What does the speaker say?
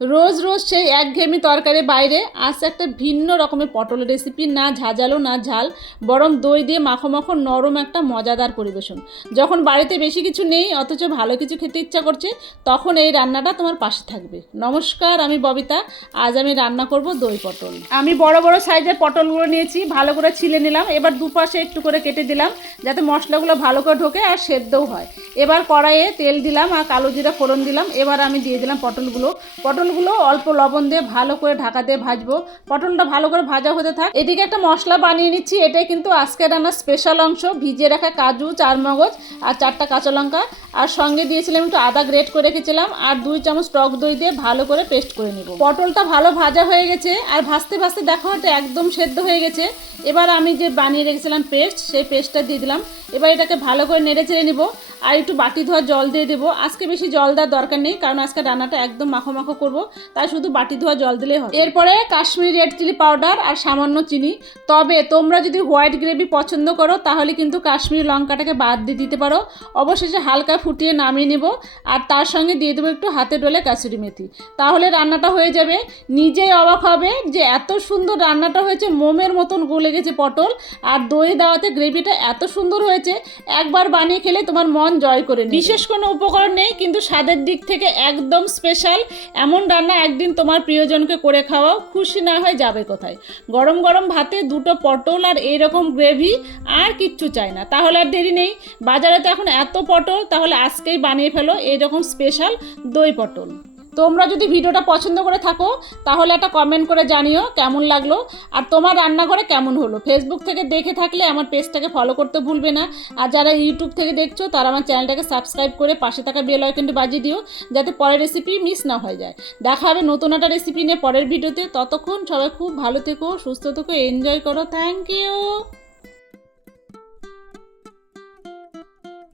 রোজ রোজ সেই একঘেয়েমি তরকারি বাইরে আসছে একটা ভিন্ন রকমের পটলের রেসিপি, না ঝাঁঝালো না ঝাল, বরং দই দিয়ে মাখো মাখো নরম একটা মজাদার পরিবেশন। যখন বাড়িতে বেশি কিছু নেই অথচ ভালো কিছু খেতে ইচ্ছা করছে, তখন এই রান্নাটা তোমার পাশে থাকবে। নমস্কার, আমি ববিতা। আজ আমি রান্না করব দই পটল। আমি বড় বড় সাইজের পটলগুলো নিয়েছি, ভালো করে ছিলে নিলাম। এবার দুপাশে একটু করে কেটে দিলাম যাতে মশলাগুলো ভালো করে ঢোকে আর সেদ্ধও হয়। এবার কড়াইয়ে তেল দিলাম আর কালো জিরা ফোড়ন দিলাম। এবার আমি দিয়ে দিলাম পটলগুলো অল্প লবণ দিয়ে ভালো করে ঢাকা দিয়ে ভাজবো। পটলটা ভালো করে ভাজা হতে থাক। এদিকে একটা মশলা বানিয়ে নিচ্ছি, এটাই কিন্তু আজকে রান্নার স্পেশাল অংশ। ভিজিয়ে রাখা কাজু, চারমগজ আর 4টা কাঁচা লঙ্কা, আর সঙ্গে দিয়েছিলাম একটু আদা গ্রেট করে রেখেছিলাম, আর 2 চামচ টক দই দিয়ে ভালো করে পেস্ট করে নেব। পটলটা ভালো ভাজা হয়ে গেছে, আর ভাজতে ভাজতে দেখো হয়তো একদম সেদ্ধ হয়ে গেছে। এবার আমি যে বানিয়ে রেখেছিলাম পেস্ট, সেই পেস্টটা দিয়ে দিলাম। এবার এটাকে ভালো করে নেড়ে চেড়ে নিব, আর একটু বাটি ধোয়া জল দিয়ে দেবো। আজকে বেশি জল দেওয়ার দরকার নেই, কারণ আজকে রান্নাটা একদম মাখো মাখো করবো, তাই শুধু বাটি ধোয়া জল দিলেই হবে। এরপরে কাশ্মীরি রেড চিলি পাউডার আর সামান্য চিনি। তবে তোমরা যদি হোয়াইট গ্রেভি পছন্দ করো তাহলে কিন্তু কাশ্মীরি লঙ্কাটাকে বাদ দিয়ে দিতে পারো। অবশেষে হালকা ফুটিয়ে নামিয়ে নেব, আর তার সঙ্গে দিয়ে দেবো একটু হাতে ডলে কাসুরি মেথি। তাহলে রান্নাটা হয়ে যাবে। নিজেই অবাক হবে যে এত সুন্দর রান্নাটা হয়েছে, মোমের মতন গলে গেছে পটল, আর দই দেওয়াতে গ্রেভিটা এত সুন্দর হয়েছে। একবার বানিয়ে খেলে তোমার মন জয় করে নেবে। বিশেষ কোনো উপকরণ নেই, কিন্তু স্বাদের দিক থেকে একদম স্পেশাল। এমন রান্না একদিন তোমার প্রিয়জনকে করে খাওয়াও, খুশি না হয়ে যাবে কোথায়। গরম গরম ভাতে 2টো পটল আর এইরকম গ্রেভি, আর কিচ্ছু চাই না। তাহলে আর দেরি নেই, বাজারে তো এখন এত পটল, তাহলে আজকেই বানিয়ে ফেলো এইরকম স্পেশাল দই পটল। তোমরা যদি ভিডিওটা পছন্দ করে থাকো তাহলে একটা কমেন্ট করে জানিও কেমন লাগলো, আর তোমার রান্নাঘরে কেমন হলো। ফেসবুক থেকে দেখে থাকলে আমার পেজটাকে ফলো করতে ভুলবে না, আর যারা ইউটিউব থেকে দেখছো তারা আমার চ্যানেলটাকে সাবস্ক্রাইব করে পাশে থাকা বেল আইকনটি বাজিয়ে দিও, যাতে পরের রেসিপি মিস না হয়ে যায়। দেখা হবে নতুন একটা রেসিপি নিয়ে পরের ভিডিওতে। ততক্ষণ সবাই খুব ভালো থেকো, সুস্থ থেকো, এনজয় করো। Thank you.